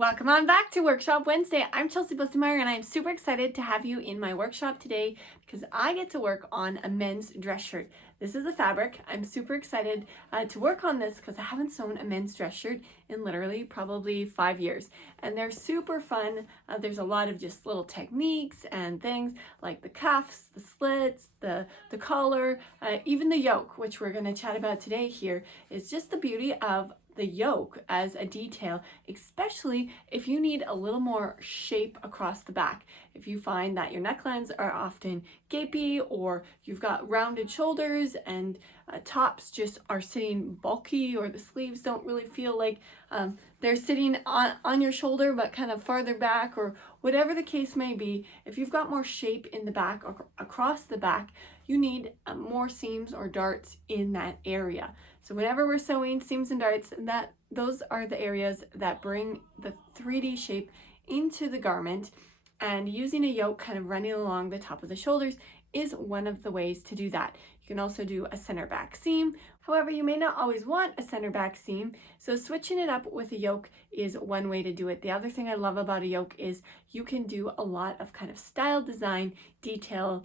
Welcome on back to Workshop Wednesday. I'm Chelsea Bussemeyer and I'm super excited to have you in my workshop today because I get to work on a men's dress shirt. This is a fabric. I'm super excited to work on this because I haven't sewn a men's dress shirt in literally probably 5 years. And they're super fun. There's a lot of just little techniques and things like the cuffs, the slits, the collar, even the yoke, which we're going to chat about today here, is just the beauty of the yoke as a detail, especially if you need a little more shape across the back. If you find that your necklines are often gapey or you've got rounded shoulders and tops just are sitting bulky, or the sleeves don't really feel like they're sitting on your shoulder but kind of farther back, or whatever the case may be, if you've got more shape in the back or across the back, you need more seams or darts in that area. So whenever we're sewing seams and darts, those are the areas that bring the 3D shape into the garment, and using a yoke kind of running along the top of the shoulders is one of the ways to do that. You can also do a center back seam. However, you may not always want a center back seam, so switching it up with a yoke is one way to do it. The other thing I love about a yoke is you can do a lot of kind of style design, detail,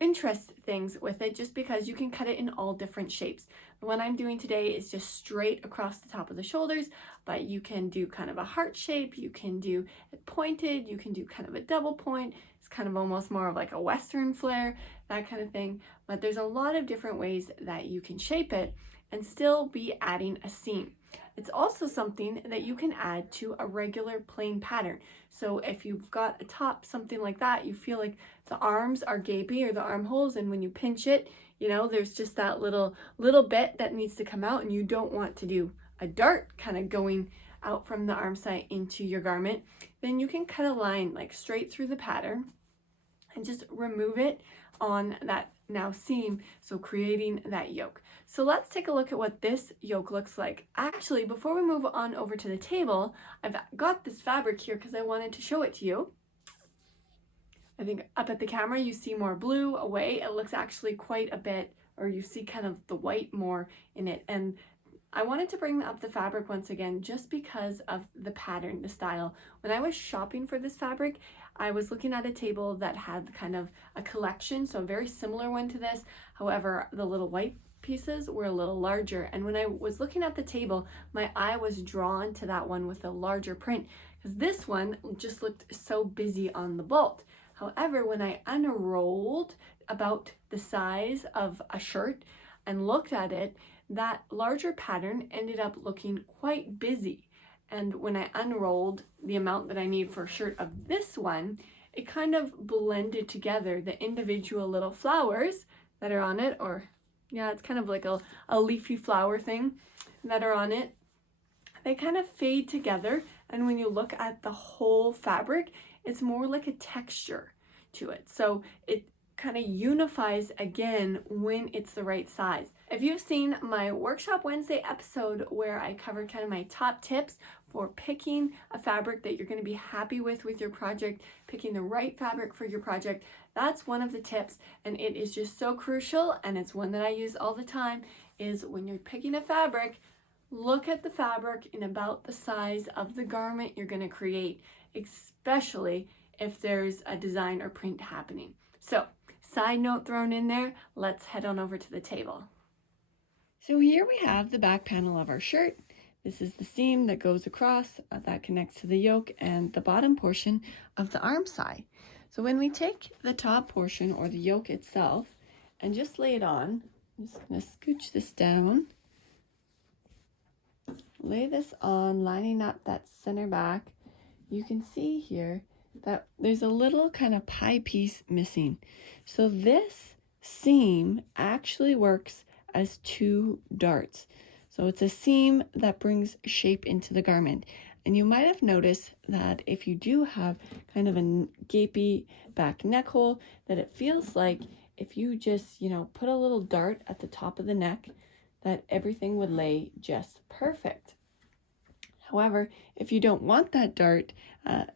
interest things with it, just because you can cut it in all different shapes. The one I'm doing today is just straight across the top of the shoulders, but you can do kind of a heart shape, you can do it pointed, you can do kind of a double point. It's kind of almost more of like a Western flare, that kind of thing. But there's a lot of different ways that you can shape it and still be adding a seam. It's also something that you can add to a regular plain pattern. So if you've got a top, something like that, you feel like the arms are gapey or the armholes, and when you pinch it, you know, there's just that little bit that needs to come out, and you don't want to do a dart kind of going out from the arm side into your garment, then you can cut a line like straight through the pattern and just remove it on that now seam, so creating that yoke. So let's take a look at what this yoke looks like. Actually, before we move on over to the table, I've got this fabric here because I wanted to show it to you. I think up at the camera you see more blue. Away it looks actually quite a bit, or you see kind of the white more in it. And I wanted to bring up the fabric once again just because of the pattern, the style. When I was shopping for this fabric, I was looking at a table that had kind of a collection, so a very similar one to this. However, the little white pieces were a little larger, and when I was looking at the table, my eye was drawn to that one with a larger print because this one just looked so busy on the bolt. However, when I unrolled about the size of a shirt and looked at it, that larger pattern ended up looking quite busy. And when I unrolled the amount that I need for a shirt of this one, it kind of blended together. The individual little flowers that are on it, or yeah, it's kind of like a leafy flower thing that are on it, they kind of fade together. And when you look at the whole fabric, it's more like a texture to it. So it kind of unifies again when it's the right size. If you've seen my Workshop Wednesday episode where I covered kind of my top tips for picking a fabric that you're going to be happy with your project, picking the right fabric for your project, that's one of the tips, and it is just so crucial, and it's one that I use all the time, is when you're picking a fabric, look at the fabric in about the size of the garment you're going to create, especially if there's a design or print happening. So, side note thrown in there, let's head on over to the table. So here we have the back panel of our shirt. This is the seam that goes across, that connects to the yoke, and the bottom portion of the arm side. So when we take the top portion, or the yoke itself, and just lay it on, I'm just going to scooch this down, lay this on, lining up that center back. You can see here that there's a little kind of pie piece missing. So this seam actually works as 2 darts. So it's a seam that brings shape into the garment. And you might have noticed that if you do have kind of a gapey back neck hole, that it feels like if you just, put a little dart at the top of the neck, that everything would lay just perfect. However, if you don't want that dart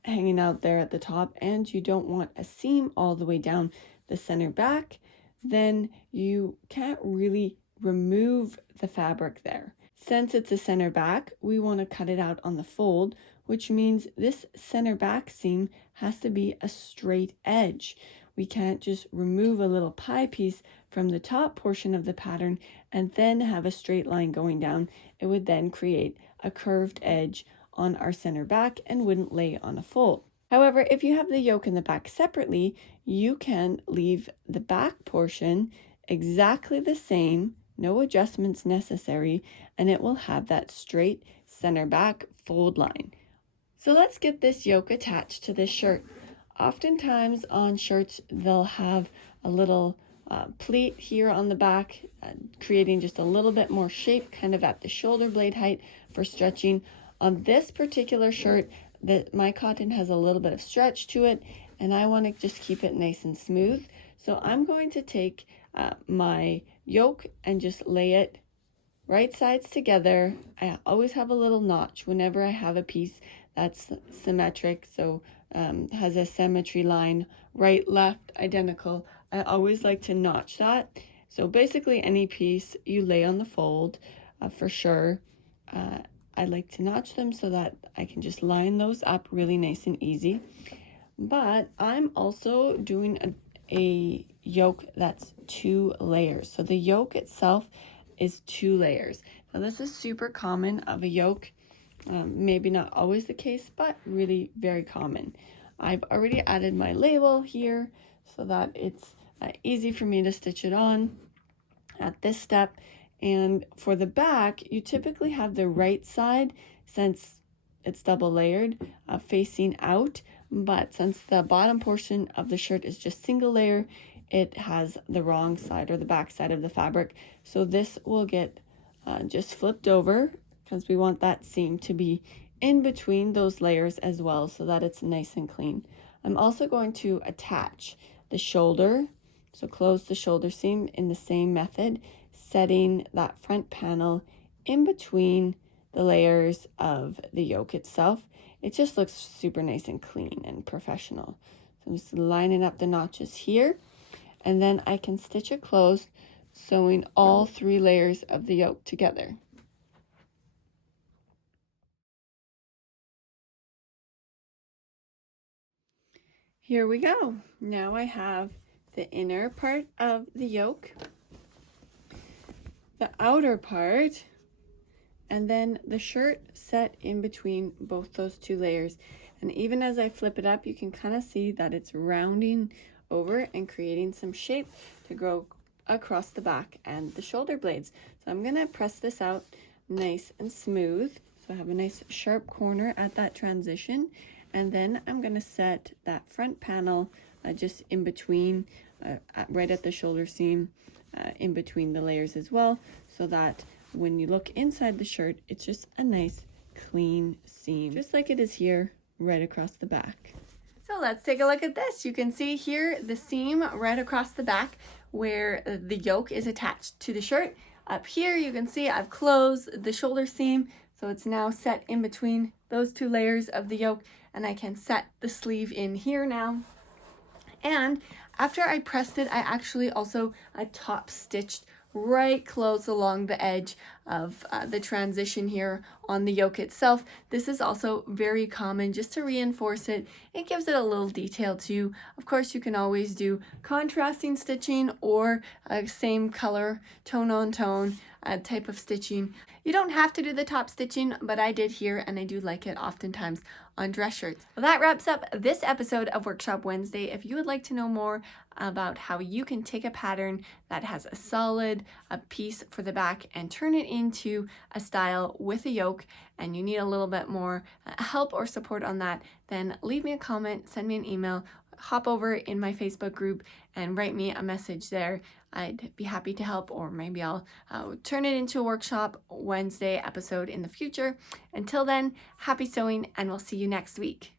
hanging out there at the top, and you don't want a seam all the way down the center back, then you can't really remove the fabric there. Since it's a center back, we want to cut it out on the fold which means this center back seam has to be a straight edge. We can't just remove a little pie piece from the top portion of the pattern and then have a straight line going down. It would then create a curved edge on our center back and wouldn't lay on a fold. However, if you have the yoke and the back separately, you can leave the back portion exactly the same, no adjustments necessary, and it will have that straight center back fold line. So let's get this yoke attached to this shirt. Oftentimes on shirts, they'll have a little pleat here on the back, creating just a little bit more shape, kind of at the shoulder blade height for stretching. On this particular shirt, my cotton has a little bit of stretch to it, and I want to just keep it nice and smooth. So I'm going to take my yoke and just lay it right sides together. I always have a little notch whenever I have a piece that's symmetric, so has a symmetry line, right, left, identical. I always like to notch that. So basically any piece you lay on the fold, for sure, I like to notch them so that I can just line those up really nice and easy. But I'm also doing a yoke that's 2 layers. So the yoke itself is 2 layers. Now this is super common of a yoke. Maybe not always the case, but really very common. I've already added my label here so that it's easy for me to stitch it on at this step. And for the back, you typically have the right side, since it's double layered, facing out. But since the bottom portion of the shirt is just single layer, it has the wrong side, or the back side of the fabric. So this will get just flipped over, because we want that seam to be in between those layers as well, so that it's nice and clean. I'm also going to attach the shoulder, so close the shoulder seam in the same method, setting that front panel in between the layers of the yoke itself. It just looks super nice and clean and professional. So I'm just lining up the notches here, and then I can stitch it closed, sewing all 3 layers of the yoke together. Here we go. Now I have the inner part of the yoke, the outer part, and then the shirt set in between both those 2 layers. And even as I flip it up, you can kind of see that it's rounding over and creating some shape to go across the back and the shoulder blades. So I'm going to press this out nice and smooth, so I have a nice sharp corner at that transition. And then I'm going to set that front panel just in between, right at the shoulder seam, in between the layers as well, so that when you look inside the shirt, it's just a nice clean seam, just like it is here right across the back. So let's take a look at this. You can see here the seam right across the back where the yoke is attached to the shirt. Up here you can see I've closed the shoulder seam, so it's now set in between those 2 layers of the yoke, and I can set the sleeve in here now. And after I pressed it, I actually also top stitched right close along the edge of the transition here on the yoke itself. This is also very common, just to reinforce it. It gives it a little detail too. Of course, you can always do contrasting stitching or same color, tone on tone type of stitching. You don't have to do the top stitching, but I did here, and I do like it oftentimes on dress shirts. Well, that wraps up this episode of Workshop Wednesday. If you would like to know more about how you can take a pattern that has a solid piece for the back and turn it into a style with a yoke, and you need a little bit more help or support on that, then leave me a comment, send me an email, hop over in my Facebook group and write me a message there. I'd be happy to help, or maybe I'll turn it into a Workshop Wednesday episode in the future. Until then, happy sewing, and we'll see you next week.